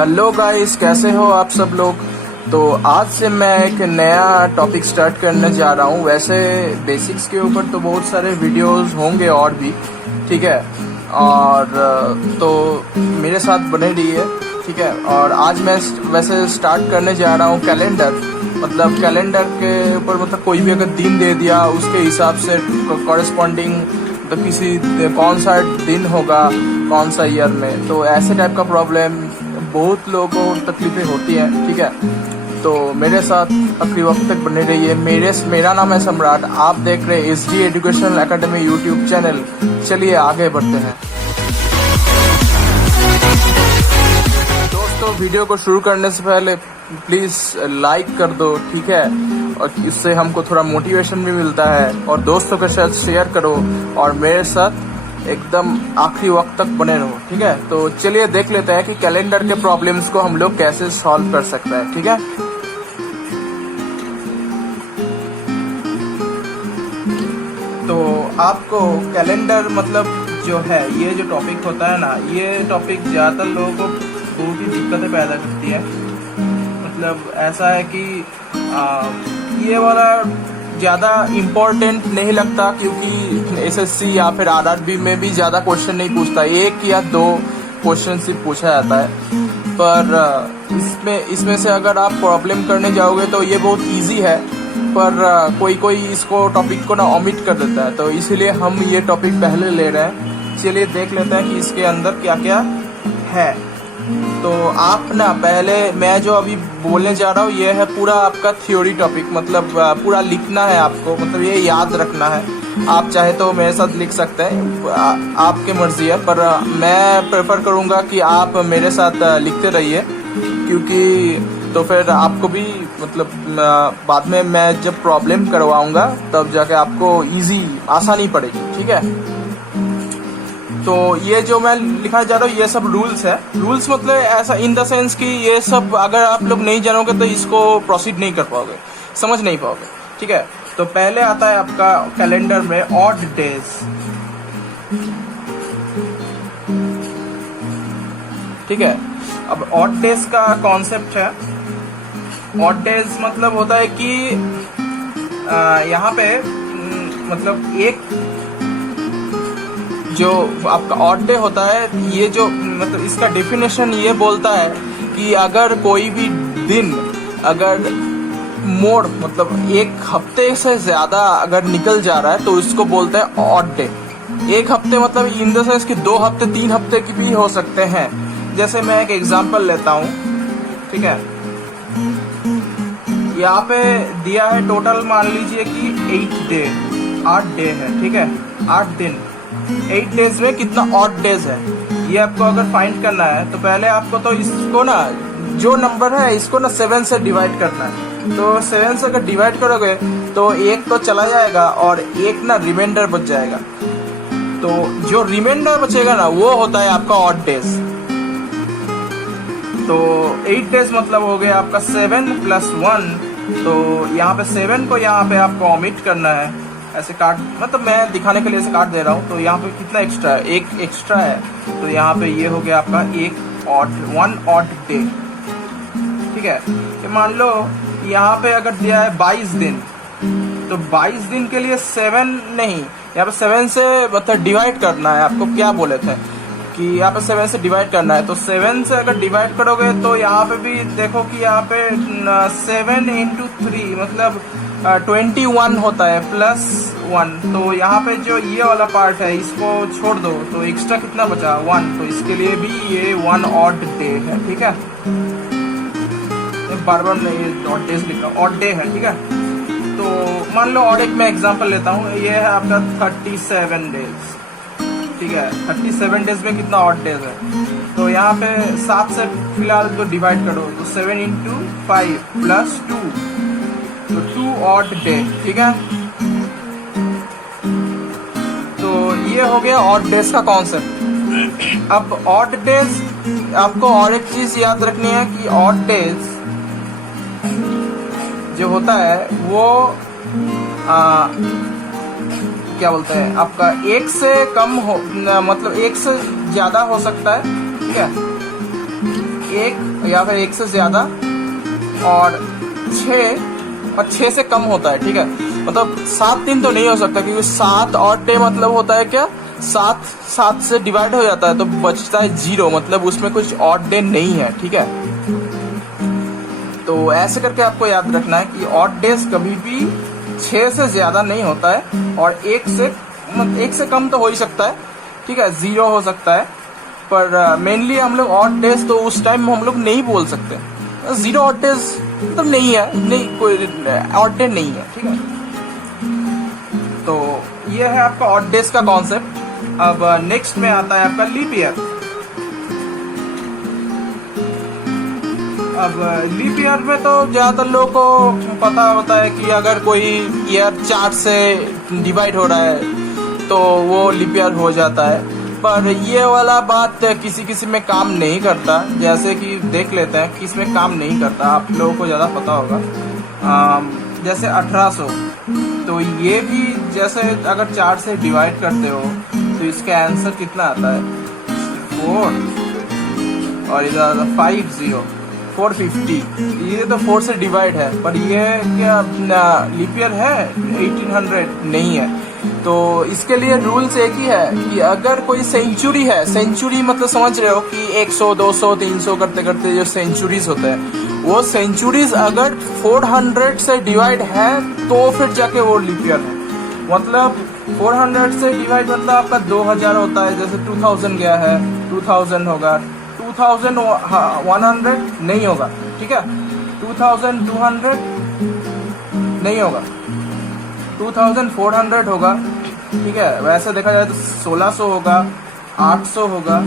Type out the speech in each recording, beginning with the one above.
Hello guys, कैसे हो आप सब लोग। तो आज से मैं एक नया टॉपिक स्टार्ट करने जा रहा हूँ। वैसे बेसिक्स के ऊपर तो बहुत सारे वीडियोस होंगे और भी, ठीक है। और तो मेरे साथ बने रहिए, ठीक है। और आज मैं वैसे स्टार्ट करने जा रहा हूँ कैलेंडर, मतलब कैलेंडर के ऊपर, मतलब कोई भी अगर दिन दे दिया उसके हिसाब से कॉरेस्पॉन्डिंग तो किसी कौन सा दिन होगा कौन सा ईयर में, तो ऐसे टाइप का प्रॉब्लम बहुत लोगों को तकलीफें होती हैं, ठीक है। तो मेरे साथ आखिरी वक्त तक बने रहिए। मेरा नाम है सम्राट, आप देख रहे हैं SD educational academy YouTube channel. चलिए आगे बढ़ते हैं दोस्तों। वीडियो को शुरू करने से पहले प्लीज़ लाइक कर दो, ठीक है। और इससे हमको थोड़ा मोटिवेशन भी मिलता है। और दोस्तों के साथ शेयर करो और मेरे साथ एकदम आखिरी वक्त तक बने रहो, ठीक है। तो चलिए देख लेते हैं कि कैलेंडर के प्रॉब्लम्स को हम लोग कैसे सॉल्व कर सकते हैं, ठीक है। तो आपको कैलेंडर मतलब जो है, ये जो टॉपिक होता है ना, ये टॉपिक ज़्यादातर लोगों को बहुत ही दिक्कतें पैदा करती है। मतलब ऐसा है कि ये वाला ज़्यादा इम्पोर्टेंट नहीं लगता, क्योंकि SSC या फिर RRB में भी ज़्यादा क्वेश्चन नहीं पूछता, 1 या 2 क्वेश्चन सिर्फ पूछा जाता है। पर इसमें से अगर आप प्रॉब्लम करने जाओगे तो ये बहुत इजी है, पर कोई इसको टॉपिक को ना ओमिट कर देता है। तो इसीलिए हम ये टॉपिक पहले ले रहे हैं। चलिए देख लेते हैं कि इसके अंदर क्या क्या है। तो आप ना पहले, मैं जो अभी बोलने जा रहा हूँ ये है पूरा आपका थ्योरी टॉपिक, मतलब पूरा लिखना है आपको, मतलब ये याद रखना है। आप चाहे तो मेरे साथ लिख सकते हैं, आपके मर्जी है, पर मैं प्रेफर करूँगा कि आप मेरे साथ लिखते रहिए, क्योंकि तो फिर आपको भी मतलब बाद में मैं जब प्रॉब्लम करवाऊँगा तब जाके आपको आसानी पड़ेगी, ठीक है। तो ये जो मैं लिखा जा रहा हूँ ये सब रूल्स है। रूल्स मतलब ऐसा इन द सेंस कि ये सब अगर आप लोग नहीं जानोगे तो इसको प्रोसीड नहीं कर पाओगे, समझ नहीं पाओगे, ठीक है। तो पहले आता है आपका कैलेंडर में ऑड डेज, ठीक है। अब ऑड डेज का कॉन्सेप्ट है। ऑड डेज मतलब होता है कि यहाँ पे मतलब एक जो आपका ऑड डे होता है, ये जो मतलब इसका डेफिनेशन ये बोलता है कि अगर कोई भी दिन अगर मोर मतलब एक हफ्ते से ज्यादा अगर निकल जा रहा है तो इसको बोलते हैं ऑड डे। एक हफ्ते मतलब इन द सेंस कि 2 हफ्ते 3 हफ्ते की भी हो सकते हैं। जैसे मैं एक एग्जांपल लेता हूँ, ठीक है। यहाँ पे दिया है टोटल, मान लीजिए कि 8 डे है, ठीक है। 8 दिन, 8 डेज में कितना ऑड डेज है ये आपको अगर फाइंड करना है तो पहले आपको तो इसको ना, जो नंबर है इसको ना 7 से डिवाइड करना है। तो 7 से अगर डिवाइड करोगे तो एक तो चला जाएगा और एक ना रिमाइंडर बच जाएगा। तो जो रिमाइंडर बचेगा ना वो होता है आपका ऑड डेज। तो 8 डेज मतलब हो गया आपका 7 + 1। तो यहाँ पे 7 को यहाँ पे आपको ओमिट करना है, ऐसे काट, मतलब मैं दिखाने के लिए ऐसे काट दे रहा हूँ। तो यहाँ पे कितना एक्स्ट्रा है, एक एक्स्ट्रा है। तो यहाँ पे ये हो गया आपका 1 ऑड डे, ठीक है। तो मान लो यहाँ पे अगर दिया है 22 दिन, तो 22 दिन के लिए 7 नहीं, यहाँ पे 7 से मतलब डिवाइड करना है। आपको क्या बोले थे कि यहाँ पे 7 से डिवाइड करना है। तो 7 से अगर डिवाइड करोगे तो यहाँ पे भी देखो कि यहाँ पे 7 × 3 मतलब 21 होता है +1। तो यहाँ पे जो ये वाला पार्ट है इसको छोड़ दो, तो एक्स्ट्रा कितना बचा 1। तो इसके लिए भी ये 1 ऑड डे है, ठीक है। बार बार मैं ये ऑड डेज लिख रहा हूँ, ऑड डे है, ठीक है। तो मान लो और एक मैं एग्जांपल लेता हूँ, ये है आपका 37 डेज, ठीक है। 37 डेज में कितना ऑड डेज है। तो यहाँ पे 7 से फिलहाल जो डिवाइड करो तो 7 × 5 + 2, तो 2 ऑड डे, ठीक है। तो ये हो गया ऑड डेज का कॉन्सेप्ट। अब ऑड डेज आपको और एक चीज याद रखनी है कि ऑड डेज जो होता है वो क्या बोलते हैं, आपका 1 से कम हो, मतलब 1 से ज्यादा हो सकता है, ठीक है। 1 या फिर 1 से ज़्यादा और 6 से कम होता है, ठीक है। मतलब 7 दिन तो नहीं हो सकता, क्योंकि 7 ऑड डे मतलब होता है क्या, 7 से डिवाइड हो जाता है तो बचता है 0, मतलब उसमें कुछ ऑड डे नहीं है, ठीक है। तो ऐसे करके आपको याद रखना है कि ऑड डेज कभी भी 6 से ज़्यादा नहीं होता है, और 1 से कम तो हो ही सकता है, ठीक है, 0 हो सकता है। पर मेनली हम लोग ऑड डेज तो उस टाइम हम लोग नहीं बोल सकते, 0 ऑड डेज मतलब नहीं है, नहीं कोई ऑड डे नहीं है, ठीक है। तो ये है आपका ऑड डेज का कॉन्सेप्ट। अब नेक्स्ट में आता है आपका लीप ईयर। अब लीप ईयर में तो ज़्यादातर लोगों को पता होता है कि अगर कोई ईयर 4 से डिवाइड हो रहा है तो वो लीप ईयर हो जाता है। पर ये वाला बात किसी किसी में काम नहीं करता, जैसे कि देख लेते हैं किस में काम नहीं करता, आप लोगों को ज़्यादा पता होगा। जैसे 1800, तो ये भी जैसे अगर 4 से डिवाइड करते हो तो इसका आंसर कितना आता है, 4, और इधर 50, 450। ये तो 4 से डिवाइड है, पर ये क्या लीप ईयर है 1800 नहीं है। तो इसके लिए रूल्स एक ही है कि अगर कोई सेंचुरी है, सेंचुरी मतलब समझ रहे हो कि 100, 200, 300 करते करते जो सेंचुरीज होते हैं, वो सेंचुरीज अगर 400 से डिवाइड है तो फिर जाके वो लीप ईयर है। मतलब 400 से डिवाइड मतलब आपका 2000 होता है, जैसे 2000 गया है, 2000 होगा, 2100 नहीं होगा, ठीक है, 2200 नहीं होगा, 2400 होगा, ठीक है। वैसे देखा जाए तो 1600 होगा, 800 होगा,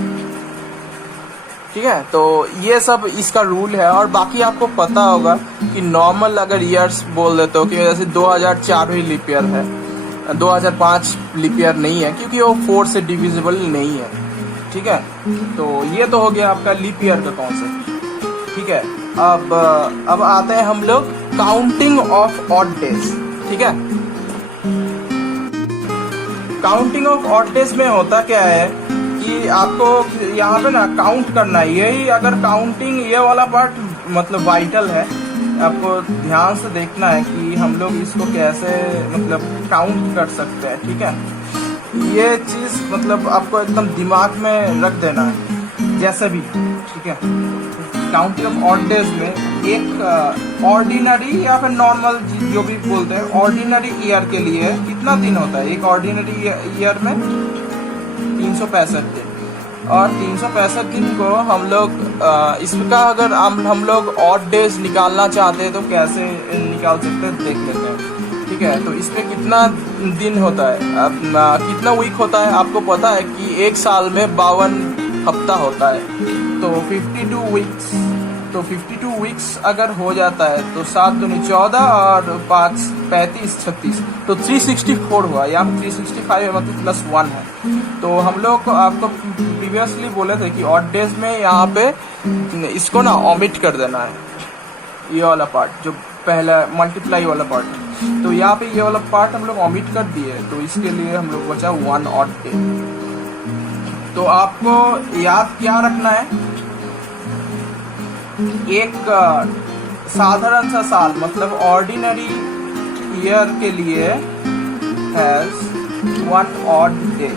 ठीक है। तो ये सब इसका रूल है। और बाकी आपको पता होगा कि नॉर्मल अगर ईयर्स बोल देते हो कि जैसे 2004 ही लीप ईयर है, 2005 लीप ईयर नहीं है, क्योंकि वो 4 से डिविजिबल नहीं है, ठीक है। तो ये तो हो गया आपका लीप ईयर का कॉन्सेप्ट, ठीक है। अब आते हैं हम लोग काउंटिंग ऑफ ऑड डेज, ठीक है। काउंटिंग ऑफ ऑड डेज में होता क्या है कि आपको यहाँ पे ना काउंट करना है। यही अगर काउंटिंग ये वाला पार्ट मतलब वाइटल है, आपको ध्यान से देखना है कि हम लोग इसको कैसे मतलब काउंट कर सकते हैं, ठीक है। ये चीज़ मतलब आपको एकदम दिमाग में रख देना है जैसे भी, ठीक है। काउंटिंग ऑफ ऑड डेज में एक ऑर्डिनरी या फिर नॉर्मल जो भी बोलते हैं, ऑर्डिनरी ईयर के लिए कितना दिन होता है, एक ऑर्डिनरी ईयर में 365 दिन। और 365 दिन को हम लोग इसका अगर हम लोग ऑड डेज निकालना चाहते हैं तो कैसे निकाल सकते हैं देख लेते हैं, ठीक है। तो इसमें कितना दिन होता है, कितना वीक होता है, आपको पता है कि एक साल में 52 हफ्ता होता है, तो 52 वीक्स। तो 52 वीक्स अगर हो जाता है तो 7 दूनी 14 और 5 35 36, तो 364 हुआ, यहाँ पे 365 है, मतलब +1 है। तो हम लोग आपको प्रीवियसली बोले थे कि ऑड डेज में यहाँ पे इसको ना ओमिट कर देना है, ये वाला पार्ट जो पहला मल्टीप्लाई वाला पार्ट है। तो यहाँ पे ये वाला पार्ट हम लोग ओमिट कर दिए, तो इसके लिए हम लोग बचा 1 ऑड डे। तो आपको याद क्या रखना है, एक साधारण सा साल मतलब ऑर्डिनरी ईयर के लिए हैज 1 ऑड डे,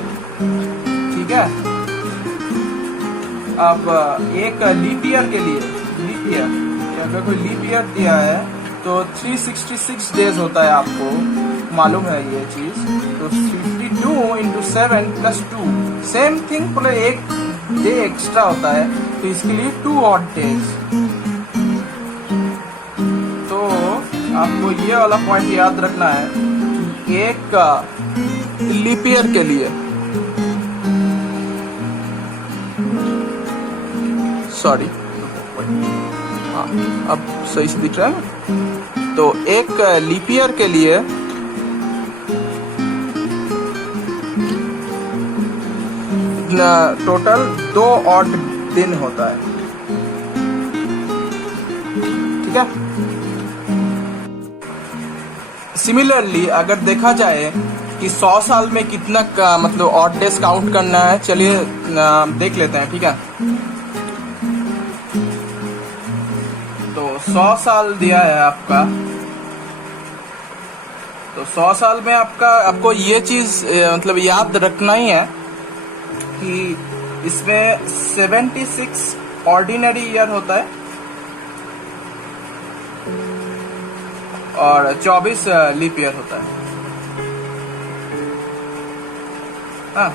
ठीक है। अब एक लीप ईयर के लिए, लीप ईयर अगर कोई लीप ईयर दिया है तो 366 डेज होता है, आपको मालूम है ये चीज। तो 52 × 7 + 2 सेम थिंग, बोले एक डे एक्स्ट्रा होता है, तो इसके लिए 2 ऑड डेज। तो आपको ये वाला पॉइंट याद रखना है कि एक लीप ईयर के लिए, सॉरी हाँ अब सही से दिख रहा है। तो एक लीप ईयर के लिए टोटल 2 ऑड दिन होता है, ठीक है। सिमिलरली अगर देखा जाए कि 100 साल में कितना का मतलब ऑड डेज काउंट करना है, चलिए देख लेते हैं, ठीक है। 100 साल दिया है आपका, तो 100 साल में आपको ये चीज मतलब याद रखना ही है कि इसमें 76 ऑर्डिनरी ईयर होता है और 24 लीप ईयर होता है। हाँ,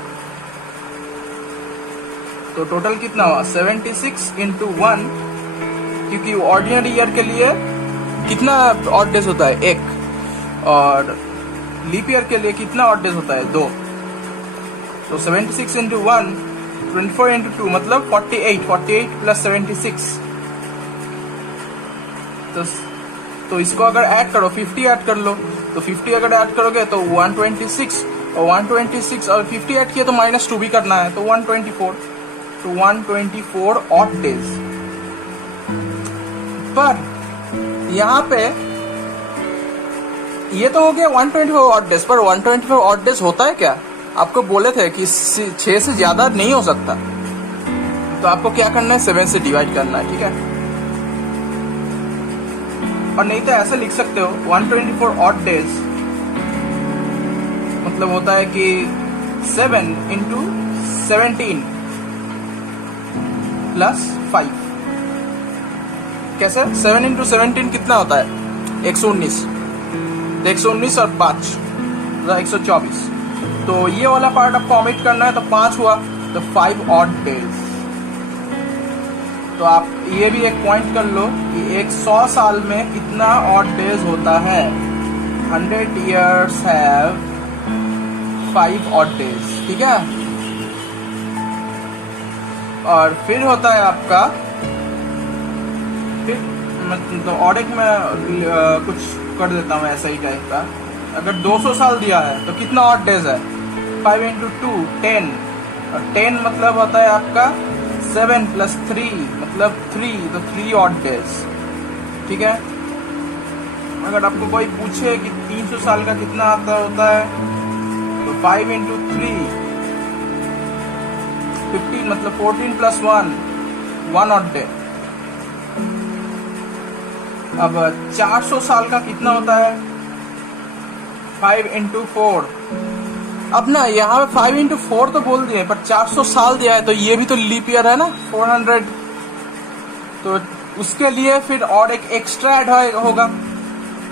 तो टोटल कितना हुआ 76 इंटू 1, क्योंकि ऑर्डिनरी ईयर के लिए कितना ऑड डेज होता है 1, और लीप ईयर के लिए कितना ऑड डेज होता है 2। तो 76 इंटू 1 24 इंटू 2 मतलब 48 प्लस 76। तो इसको अगर ऐड करो 50 ऐड कर लो, तो 50 अगर ऐड करोगे तो 126, और 126 और 50 ऐड किया तो -2 भी करना है, तो 124। तो 124 ऑड डेज। पर यहाँ पे ये तो हो गया 124 ऑड डेज, पर 124 ऑड डेज होता है क्या? आपको बोले थे कि 6 से ज्यादा नहीं हो सकता, तो आपको क्या करना है 7 से डिवाइड करना है, ठीक है। और नहीं तो ऐसे लिख सकते हो 124 ऑड डेज मतलब होता है कि 7 इंटू 17 प्लस 5। कैसे? 7 इंटू 17 कितना होता है 119, तो 119 और 5 124। तो ये वाला पार्ट आपको ओमिट करना है, तो 5 हुआ, तो 5 ऑड डेज। तो आप ये भी एक पॉइंट कर लो कि 100 साल में कितना ऑड डेज होता है। 100 years have 5 ऑड डेज, ठीक है। और फिर होता है आपका, फिर तो और एक मैं कुछ कर देता हूँ ऐसा ही टाइप का। अगर 200 साल दिया है तो कितना ऑड डेज है 5 इंटू 2 10, और 10 मतलब होता है आपका 7 प्लस 3 मतलब 3, तो 3 ऑड डेज, ठीक है। अगर आपको कोई पूछे कि 300 साल का कितना आता होता है, तो 5 इंटू 3 15 मतलब 14 प्लस 1 ऑड डे। अब 400 साल का कितना होता है 5 इंटू 4। अब ना यहाँ पे 5 इंटू 4 तो बोल दिए, पर 400 साल दिया है, तो ये भी तो लीप ईयर है ना 400, तो उसके लिए फिर और एक एक्स्ट्रा ऐड होगा,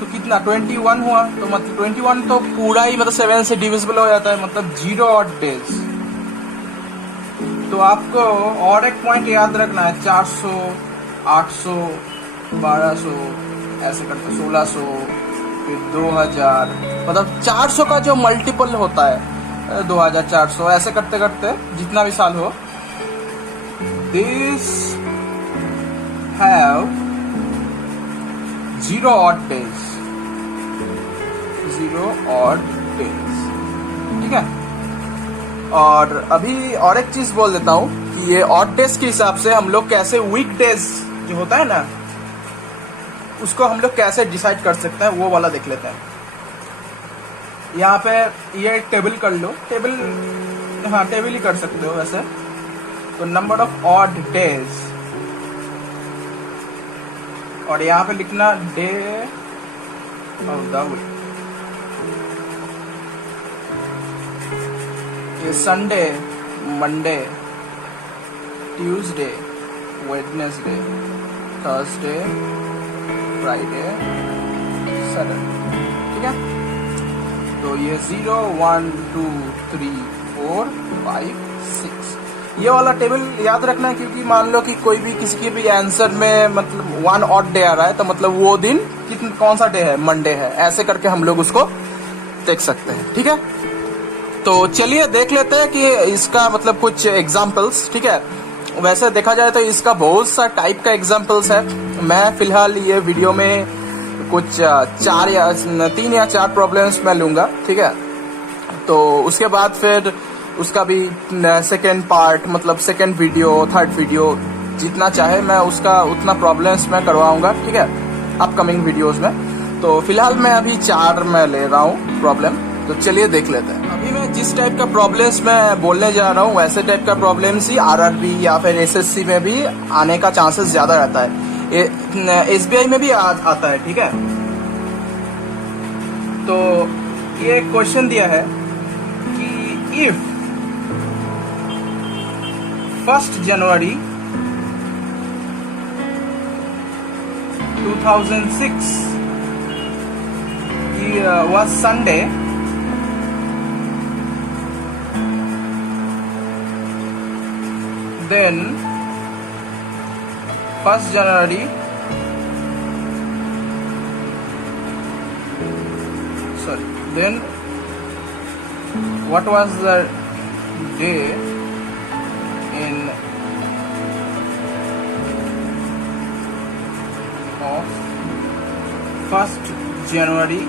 तो कितना 21 हुआ। तो मतलब 21 तो पूरा ही मतलब 7 से डिविजिबल हो जाता है, मतलब 0 ऑड डेज। तो आपको और एक पॉइंट याद रखना है 400, 800, 1200 ऐसे करके 1600, फिर 2000, मतलब 400 का जो मल्टीपल होता है 2400, ऐसे करते करते जितना भी साल हो, this have 0 odd days, 0 odd days, ठीक है। और अभी और एक चीज बोल देता हूँ कि ये ऑड डेज के हिसाब से हम लोग कैसे वीक डेज जो होता है ना, उसको हम लोग कैसे डिसाइड कर सकते हैं, वो वाला देख लेते हैं। यहाँ पे ये टेबल कर लो, टेबल, हाँ टेबल ही कर सकते हो वैसे। तो नंबर ऑफ ऑड डेज, और यहाँ पे लिखना डे ऑफ द वीक। ये Sunday, Monday, Tuesday, Wednesday, Thursday, Friday, Saturday, ठीक है। तो ये 0 1 2 3 4 5 6 ये वाला टेबल याद रखना है, क्योंकि मान लो कि कोई भी किसी के भी आंसर में मतलब 1 ऑड डे आ रहा है, तो मतलब वो दिन कौन सा डे है, मंडे है, ऐसे करके हम लोग उसको देख सकते हैं, ठीक है। तो चलिए देख लेते हैं कि इसका मतलब कुछ एग्जाम्पल्स, ठीक है। वैसे देखा जाए तो इसका बहुत सा टाइप का एग्जाम्पल्स है। मैं फिलहाल ये वीडियो में कुछ 3 या 4 प्रॉब्लम्स मैं लूंगा, ठीक है। तो उसके बाद फिर उसका भी सेकेंड पार्ट मतलब सेकेंड वीडियो, थर्ड वीडियो, जितना चाहे मैं उसका उतना प्रॉब्लम्स मैं करवाऊंगा, ठीक है, अपकमिंग वीडियोस में। तो फिलहाल मैं अभी 4 में ले रहा हूँ प्रॉब्लम, तो चलिए देख लेते हैं। अभी मैं जिस टाइप का प्रॉब्लम्स मैं बोलने जा रहा हूँ, वैसे टाइप का प्रॉब्लम्स ही आरआरबी या फिर एसएससी में भी आने का चांसेस ज्यादा रहता है। SBI में भी आता है, ठीक है। तो ये क्वेश्चन दिया है कि if 1 January 2006 was Sunday, then 1 January then what was the day in of 1 January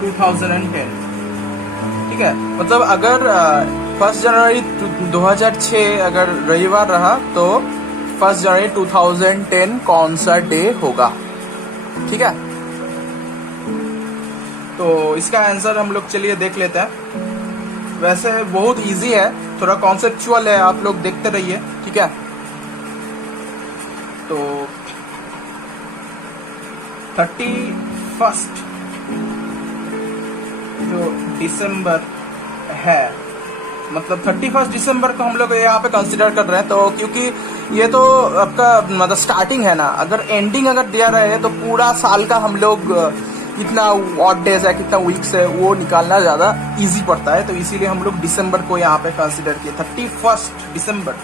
2010, ठीक है। मतलब अगर 1 जनवरी 2006 अगर रविवार रहा तो 1 जनवरी 2010 कौन सा डे होगा, ठीक है। तो इसका आंसर हम लोग चलिए देख लेते हैं। वैसे बहुत इजी है, थोड़ा कॉन्सेप्चुअल है, आप लोग देखते रहिए, ठीक है। तो 31 जो दिसंबर है, मतलब 31 दिसंबर को हम लोग यहाँ पे कंसिडर कर रहे हैं। तो क्योंकि ये तो आपका मतलब स्टार्टिंग है ना, अगर एंडिंग अगर दिया रहे तो पूरा साल का हम लोग कितना ऑड डेज है, कितना वीक्स है, वो निकालना ज़्यादा इजी पड़ता है। तो इसीलिए हम लोग दिसंबर को यहाँ पे कंसिडर किए। 31 दिसंबर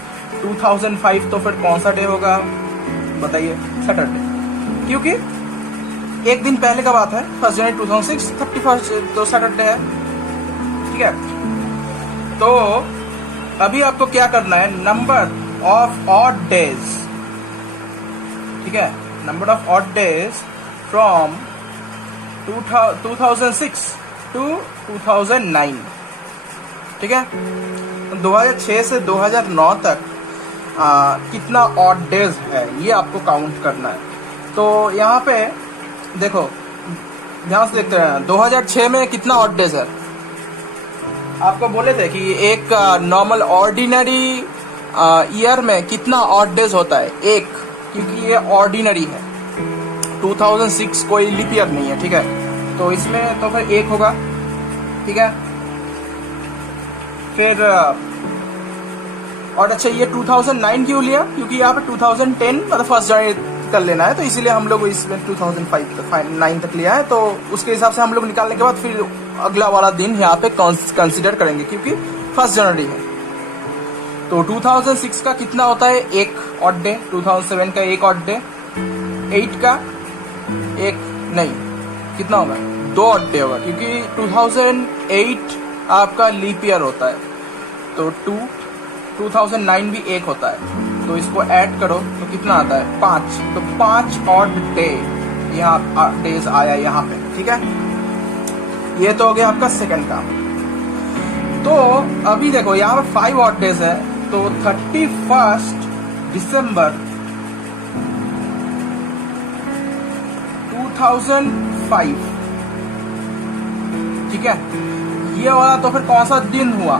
2005 तो फिर कौन सा डे होगा बताइए? सैटरडे, क्योंकि एक दिन पहले का बात है, 1 जनवरी 2006, 31 तो सैटरडे है, ठीक है। तो अभी आपको क्या करना है, नंबर ऑफ ऑड डेज, ठीक है, number of odd days from 2006 to 2009, ठीक है। 2006 से 2009 तक कितना ऑड डेज है ये आपको काउंट करना है। तो यहाँ पे देखो, ध्यान से देखते हैं 2006 में कितना ऑड डेज है। आपको बोले थे कि एक नॉर्मल ऑर्डिनरी ईयर में कितना ऑड डेज होता है, एक, क्योंकि ये ऑर्डिनरी है। 2006 कोई लीप ईयर नहीं है, ठीक है। तो इसमें तो फिर एक होगा, ठीक है। फिर और अच्छा, ये 2009 क्यों लिया? क्योंकि यहाँ पे 2010 मतलब 1 जनवरी कर लेना है, तो इसीलिए हम लोग इसमें 2005 तक 9 तक लिया है। तो उसके हिसाब से हम लोग निकालने के बाद फिर अगला वाला दिन यहाँ पे कंसिडर करेंगे, क्योंकि 1 जनवरी है। तो 2006 का कितना होता है, एक ऑड डे। 2007 का एक ऑड डे, 8 का एक नहीं, कितना होगा, 2 ऑड डे होगा, क्योंकि 2008 आपका लीप ईयर होता है। तो 2009 भी एक होता है, तो इसको ऐड करो तो कितना आता है, 5। तो 5 ऑड डे यहाँ डेज आया यहाँ पे, ठीक है। ये तो हो गया आपका सेकंड काम। तो अभी देखो यहाँ पे 5 ऑड डेज है, तो 31 दिसंबर 2005, ठीक है। ये वाला तो फिर कौन सा दिन हुआ,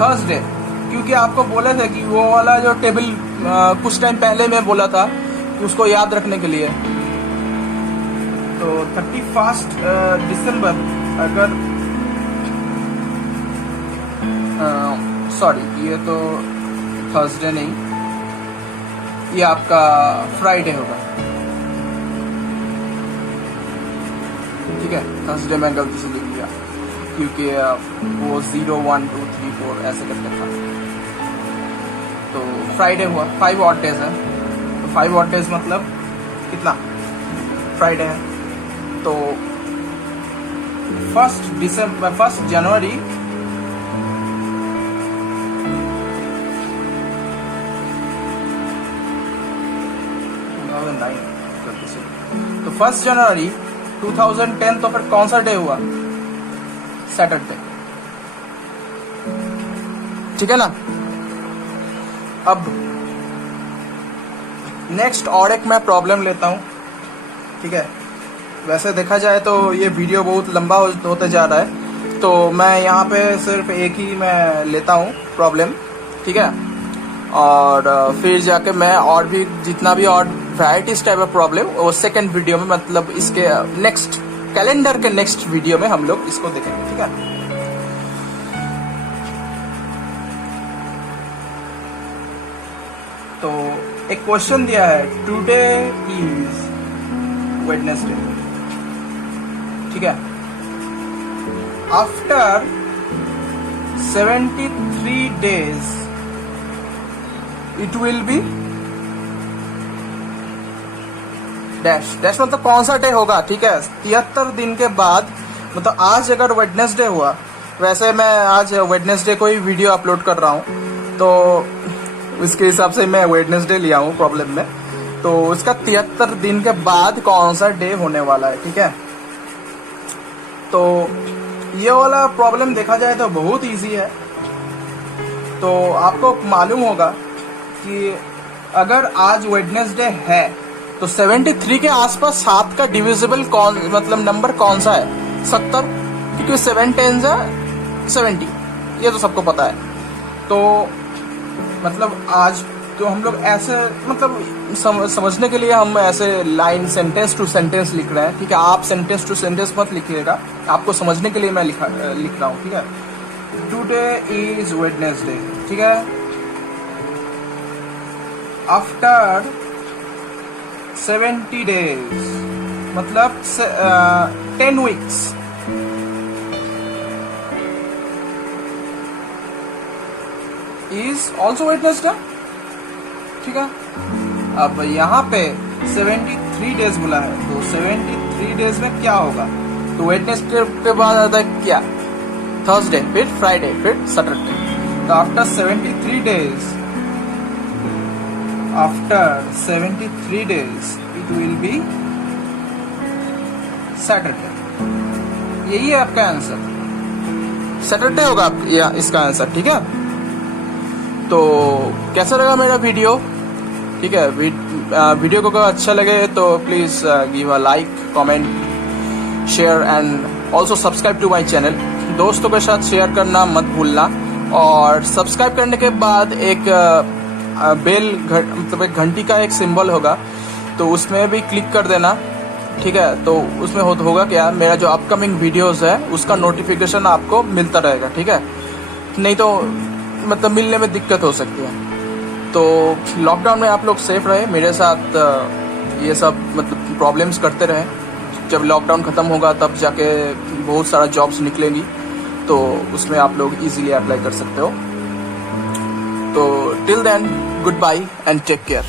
थर्सडे, क्योंकि आपको बोले थे कि वो वाला जो टेबल कुछ टाइम पहले मैं बोला था कि उसको याद रखने के लिए। तो 31 दिसंबर अगर सॉरी, ये तो थर्सडे नहीं, ये आपका फ्राइडे होगा, ठीक है। थर्सडे मैं गलती से लिख दिया, क्योंकि वो 0, 1, 2, 3, 4 ऐसे करके था। तो फ्राइडे हुआ, 5 ऑड डेज है। तो 5 ऑड डेज मतलब कितना, फ्राइडे है। तो 1 जनवरी 2009, तो 1 जनवरी 2010 तो फिर कौन सा डे हुआ, सैटरडे, ठीक है ना। अब नेक्स्ट और एक मैं प्रॉब्लम लेता हूं, ठीक है। वैसे देखा जाए तो ये वीडियो बहुत लंबा होते जा रहा है, तो मैं यहाँ पे सिर्फ एक ही मैं लेता हूँ प्रॉब्लम, ठीक है। और फिर जाके मैं और भी जितना भी और वैराइटीज टाइप ऑफ प्रॉब्लम वो सेकंड वीडियो में, मतलब इसके नेक्स्ट कैलेंडर के नेक्स्ट वीडियो में हम लोग इसको देखेंगे, ठीक है। तो एक क्वेश्चन दिया है, टुडे इज वेडनेसडे, ठीक है। After 73 days it will be dash dash, मतलब कौन सा डे होगा, ठीक है। 73 दिन के बाद, मतलब आज अगर वेडनेसडे हुआ, वैसे मैं आज वेडनेसडे को ही वीडियो अपलोड कर रहा हूँ, तो उसके हिसाब से मैं वेडनेसडे लिया हूँ प्रॉब्लम में। तो उसका 73 दिन के बाद कौन सा डे होने वाला है, ठीक है। तो ये वाला प्रॉब्लम देखा जाए तो बहुत इजी है। तो आपको मालूम होगा कि अगर आज वेडनेसडे है तो 73 के आसपास 7 का डिविजिबल कौन, मतलब नंबर कौन सा है, 70, क्योंकि 7 10 70, ये तो सबको पता है। तो मतलब आज तो हम लोग ऐसे, मतलब समझने के लिए हम ऐसे लाइन सेंटेंस टू सेंटेंस लिख रहे हैं, ठीक है। आप सेंटेंस टू सेंटेंस मत लिखिएगा, आपको समझने के लिए मैं लिख रहा हूँ, ठीक है। टुडे इज वेडनेसडे, ठीक है। आफ्टर 70 days, मतलब 10 weeks, इज ऑल्सो वेडनेसडे, ठीक है। अब यहाँ पे 73 डेज बोला है, तो 73 डेज में क्या होगा, तो वेडनेसडे के बाद आता है क्या, थर्सडे, फिर फ्राइडे, फिर सैटरडे। तो after 73 days, after 73 days it will be Saturday. यही है आपका आंसर, सैटरडे होगा इसका आंसर, ठीक है। तो कैसा लगा मेरा वीडियो, ठीक है। वीडियो को अगर अच्छा लगे तो please give a like, comment, share and also subscribe to my channel. दोस्तों के साथ शेयर करना मत भूलना, और सब्सक्राइब करने के बाद एक बेल, मतलब एक घंटी का एक सिंबल होगा, तो उसमें भी क्लिक कर देना, ठीक है। तो उसमें होगा क्या, मेरा जो अपकमिंग वीडियोस है उसका नोटिफिकेशन आपको मिलता रहेगा, ठीक है। नहीं तो मतलब मिलने में दिक्कत हो सकती है। तो लॉकडाउन में आप लोग सेफ रहे, मेरे साथ ये सब मतलब प्रॉब्लम्स करते रहे। जब लॉकडाउन ख़त्म होगा तब जाके बहुत सारा जॉब्स निकलेंगी, तो उसमें आप लोग इजीली अप्लाई कर सकते हो। तो till then, goodbye and take care.